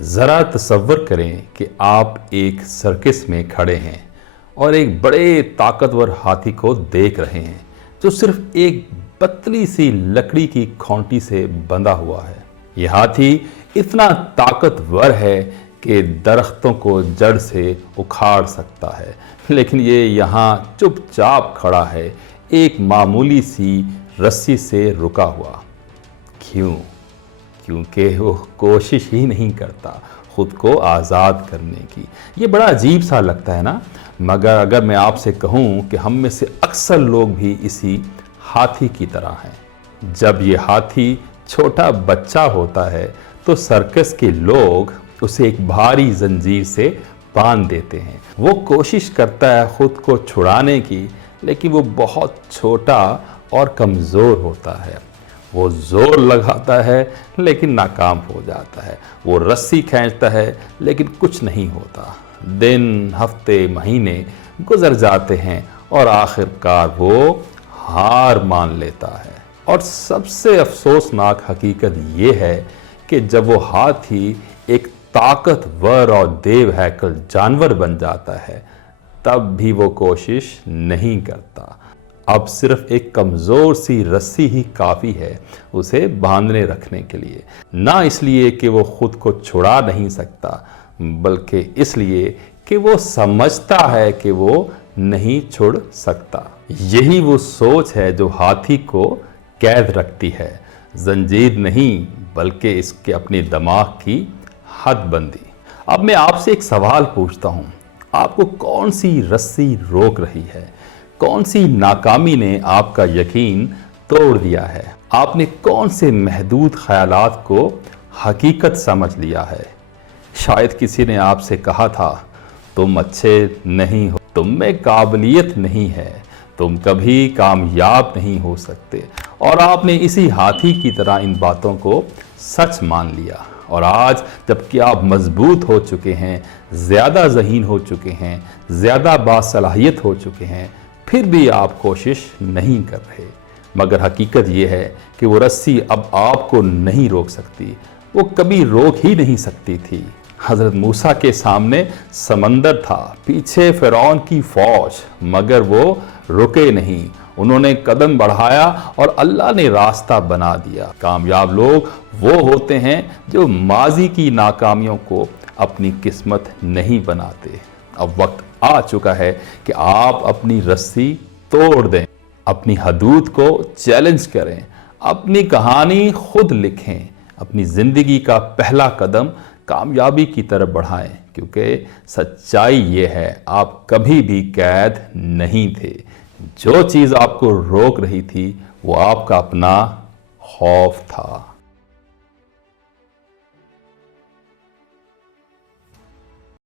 ذرا تصور کریں کہ آپ ایک سرکس میں کھڑے ہیں اور ایک بڑے طاقتور ہاتھی کو دیکھ رہے ہیں جو صرف ایک پتلی سی لکڑی کی کھونٹی سے بندھا ہوا ہے۔ یہ ہاتھی اتنا طاقتور ہے کہ درختوں کو جڑ سے اکھاڑ سکتا ہے، لیکن یہ یہاں چپ چاپ کھڑا ہے ایک معمولی سی رسی سے رکا ہوا۔ کیوں؟ کیونکہ وہ کوشش ہی نہیں کرتا خود کو آزاد کرنے کی۔ یہ بڑا عجیب سا لگتا ہے نا، مگر اگر میں آپ سے کہوں کہ ہم میں سے اکثر لوگ بھی اسی ہاتھی کی طرح ہیں۔ جب یہ ہاتھی چھوٹا بچہ ہوتا ہے تو سرکس کے لوگ اسے ایک بھاری زنجیر سے باندھ دیتے ہیں۔ وہ کوشش کرتا ہے خود کو چھڑانے کی، لیکن وہ بہت چھوٹا اور کمزور ہوتا ہے۔ وہ زور لگاتا ہے لیکن ناکام ہو جاتا ہے۔ وہ رسی کھینچتا ہے لیکن کچھ نہیں ہوتا۔ دن، ہفتے، مہینے گزر جاتے ہیں اور آخر کار وہ ہار مان لیتا ہے۔ اور سب سے افسوسناک حقیقت یہ ہے کہ جب وہ ہاتھی ایک طاقتور اور دیو ہیکل جانور بن جاتا ہے تب بھی وہ کوشش نہیں کرتا۔ اب صرف ایک کمزور سی رسی ہی کافی ہے اسے باندھنے رکھنے کے لیے، نہ اس لیے کہ وہ خود کو چھڑا نہیں سکتا، بلکہ اس لیے کہ وہ سمجھتا ہے کہ وہ نہیں چھڑ سکتا۔ یہی وہ سوچ ہے جو ہاتھی کو قید رکھتی ہے، زنجیر نہیں بلکہ اس کے اپنے دماغ کی حد بندی۔ اب میں آپ سے ایک سوال پوچھتا ہوں، آپ کو کون سی رسی روک رہی ہے؟ کون سی ناکامی نے آپ کا یقین توڑ دیا ہے؟ آپ نے کون سے محدود خیالات کو حقیقت سمجھ لیا ہے؟ شاید کسی نے آپ سے کہا تھا تم اچھے نہیں ہو، تم میں قابلیت نہیں ہے، تم کبھی کامیاب نہیں ہو سکتے، اور آپ نے اسی ہاتھی کی طرح ان باتوں کو سچ مان لیا۔ اور آج جب کہ آپ مضبوط ہو چکے ہیں، زیادہ ذہین ہو چکے ہیں، زیادہ باصلاحیت ہو چکے ہیں، پھر بھی آپ کوشش نہیں کر رہے۔ مگر حقیقت یہ ہے کہ وہ رسی اب آپ کو نہیں روک سکتی، وہ کبھی روک ہی نہیں سکتی تھی۔ حضرت موسیٰ کے سامنے سمندر تھا، پیچھے فرعون کی فوج، مگر وہ رکے نہیں۔ انہوں نے قدم بڑھایا اور اللہ نے راستہ بنا دیا۔ کامیاب لوگ وہ ہوتے ہیں جو ماضی کی ناکامیوں کو اپنی قسمت نہیں بناتے۔ اب وقت آ چکا ہے کہ آپ اپنی رسی توڑ دیں، اپنی حدود کو چیلنج کریں، اپنی کہانی خود لکھیں، اپنی زندگی کا پہلا قدم کامیابی کی طرف بڑھائیں، کیونکہ سچائی یہ ہے آپ کبھی بھی قید نہیں تھے۔ جو چیز آپ کو روک رہی تھی وہ آپ کا اپنا خوف تھا۔